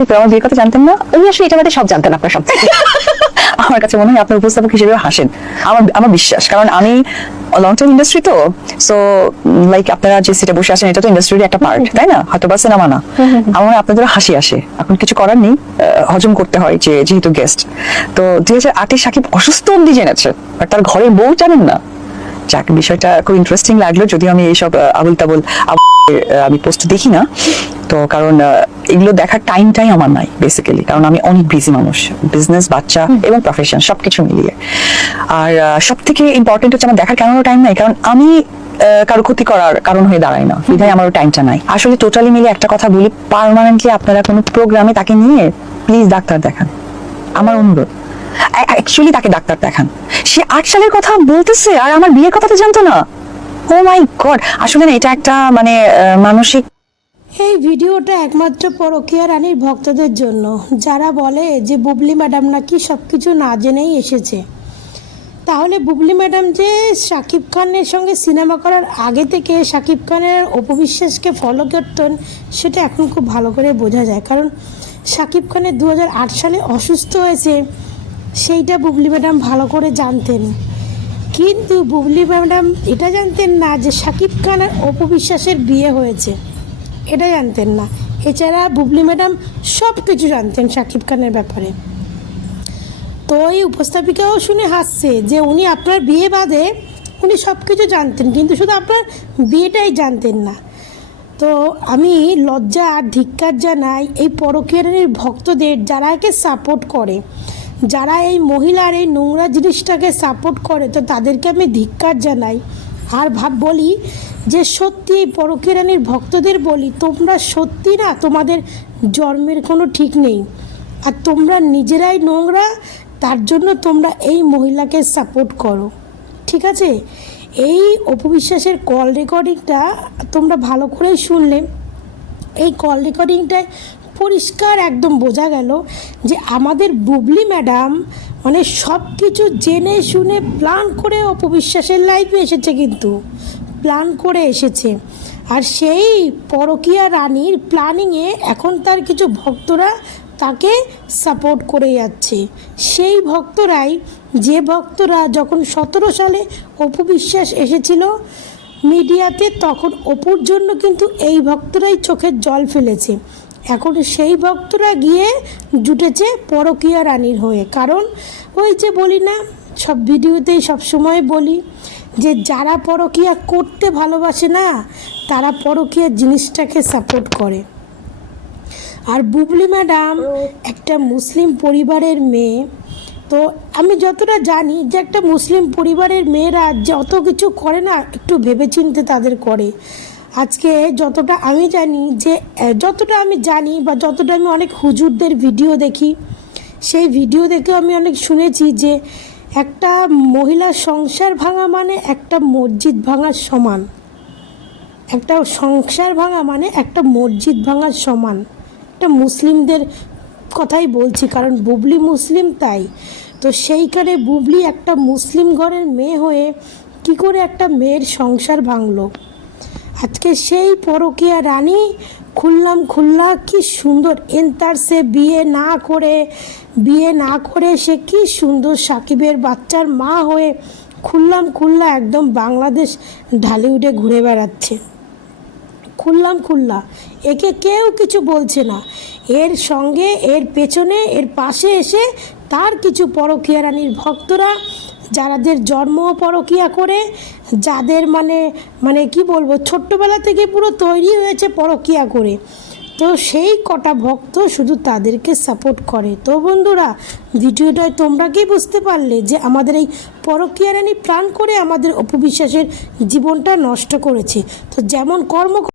আমার বিয়ের কথা জানতেন না? উনি আসলে এটা বাদে সব জানতেন আপনার সব থেকে। আমার কাছে মনে হয় আপনার উপস্থাপক হিসেবে হাসেন। আমার বিশ্বাস, কারণ আমি লং টার্ম ইন্ডাস্ট্রি তো, সো লাইক আপনারা যে সিটে বসে আছেন এটা তো ইন্ডাস্ট্রির একটা পার্ট, তাই না? হয়তো বা সিনেমা না। আমার মনে হয় আপনাদের হাসি আসে, এখন কিছু করার নেই, হজম করতে হয় যে যেহেতু গেস্ট। তো 2008-এ সাকিব অসুস্থ অব্দি জেনেছে, আর তার ঘরের বউ জানেন না। যাক, বিষয়টা খুব ইন্টারেস্টিং লাগলো, যদিও আমি এইসব আবুল তাবুল আমি পোস্ট দেখি না তো, কারণ এগুলো দেখার টাইমটাই আমার নাই বেসিক্যালি, কারণ আমি অনেক বিজি মানুষ, বিজনেস, বাচ্চা এবং প্রফেশন সবকিছু মিলিয়ে। আর সব থেকে ইম্পর্টেন্ট হচ্ছে আমার দেখার কেন টাইম নাই, কারণ আমি কারো ক্ষতি করার কারণ হয়ে দাঁড়ায় না, বিধায় আমারও টাইমটা নাই। আসলে টোটালি মিলে একটা কথা বলি, পার্মানেন্টলি আপনারা কোনো প্রোগ্রামে তাকে নিয়ে প্লিজ ডাক্তার দেখান, আমার অনুরোধ। অ্যাকচুয়ালি তাকে ডাক্তার দেখান। সে 8 সালের কথা বলতেছে আর আমার বিয়ের কথা তো জানতো না। ও মাই গড, আসলে না এটা একটা মানে মানসিক। এই ভিডিওটা একমাত্র পরকীয়া রানীর ভক্তদের জন্য, যারা বলে যে বুবলি ম্যাডাম নাকি সব কিছু না জেনেই এসেছে। তাহলে বুবলি ম্যাডাম যে শাকিব খানের সঙ্গে সিনেমা করার আগে থেকে শাকিব খানের অপবিশ্বাসকে ফলো করতেন, সেটা এখন খুব ভালো করে বোঝা যায়। কারণ শাকিব খানের 2008 সালে অসুস্থ হয়েছে, সেইটা বুবলি ম্যাডাম ভালো করে জানতেন। কিন্তু বুবলি ম্যাডাম এটা জানতেন না যে শাকিব খান আর অপবিশ্বাসের বিয়ে হয়েছে, এটা জানতেন না। এছাড়া বুবলি ম্যাডাম সব কিছু জানতেন শাকিব খানের ব্যাপারে। তো এই উপস্থাপিকাও শুনে হাসছে যে উনি আপনার বিয়ে বাদে উনি সব কিছু জানতেন, কিন্তু শুধু আপনার বিয়েটাই জানতেন না। তো আমি লজ্জা আর ধিক্কার জানাই এই পরকীয়া রানীর ভক্তদের, যারা একে সাপোর্ট করে, যারা এই মহিলার এই নোংরা জিনিসটাকে সাপোর্ট করে, তো তাদেরকে আমি ধিক্কার জানাই। আর বলি যে সত্যি এই পরকীয়া রানীর ভক্তদের বলি, তোমরা সত্যি না, তোমাদের জন্মের কোনো ঠিক নেই, আর তোমরা নিজেরাই নোংরা, তার জন্য তোমরা এই মহিলাকে সাপোর্ট করো, ঠিক আছে? এই অপবিশ্বাসের কল রেকর্ডিংটা তোমরা ভালো করেই শুনলে। এই কল রেকর্ডিংটায় পরিষ্কার একদম বোঝা গেল যে আমাদের বুবলি ম্যাডাম মানে সব কিছু জেনে শুনে প্ল্যান করে অপবিশ্বাসের লাইফে এসেছে, কিন্তু প্ল্যান করে এসেছে। আর সেই পরকীয়া রানীর প্ল্যানিংয়ে এখন তার কিছু ভক্তরা তাকে সাপোর্ট করে যাচ্ছে। সেই ভক্তরাই, যে ভক্তরা যখন 17 সালে অপবিশ্বাস এসেছিল মিডিয়াতে, তখন অপুর জন্য কিন্তু এই ভক্তরাই চোখের জল ফেলেছে। এখন সেই ভক্তরা গিয়ে জুটেছে পরকীয়া রানীর হয়ে। কারণ ওই যে বলি না, সব ভিডিওতেই সব সময় বলি যে যারা পরকীয়া করতে ভালোবাসে না, তারা পরকীয়া জিনিসটাকে সাপোর্ট করে। আর বুবলি ম্যাডাম একটা মুসলিম পরিবারের মেয়ে, তো আমি যতটা জানি যে একটা মুসলিম পরিবারের মেয়েরা যত কিছু করে না, একটু ভেবেচিন্তে তাদের করে। আজকে যতটা আমি জানি বা যতটা আমি অনেক হুজুরদের ভিডিও দেখি, সেই ভিডিও দেখেও আমি অনেক শুনেছি যে একটা মহিলার সংসার ভাঙা মানে একটা মসজিদ ভাঙার সমান। একটা সংসার ভাঙা মানে একটা মসজিদ ভাঙার সমান। একটা মুসলিমদের কথাই বলছি, কারণ বুবলি মুসলিম, তাই তো সেইখানে বুবলি একটা মুসলিম ঘরের মেয়ে হয়ে কি করে একটা মেয়ের সংসার ভাঙলো। আজকে সেই পরকীয়া রানী খুল্লা কি সুন্দর এন্তার, সে বিয়ে না করে সে কি সুন্দর সাকিবের বাচ্চার মা হয়ে খুল্লা একদম বাংলাদেশ ঢালিউডে ঘুরে বেড়াচ্ছে। খুল্লা একে কেউ কিছু বলছে না। এর সঙ্গে, এর পেছনে, এর পাশে এসে তার কিছু পরকীয়া রানীর ভক্তরা, যাদের জন্ম পরকীয়া করে, যাদের মানে কি বলবো, ছোট্টবেলা থেকে পুরো তৈরি হয়েছে পরকীয়া করে, তো সেই কটা ভক্ত শুধু তাদেরকে সাপোর্ট করে। তো বন্ধুরা, ভিডিওটায় তোমরা কি বুঝতে পারলে যে আমাদের এই পরকীয়া রানী প্ল্যান করে আমাদের অপবিশ্বাসের জীবনটা নষ্ট করেছে। তো যেমন কর্ম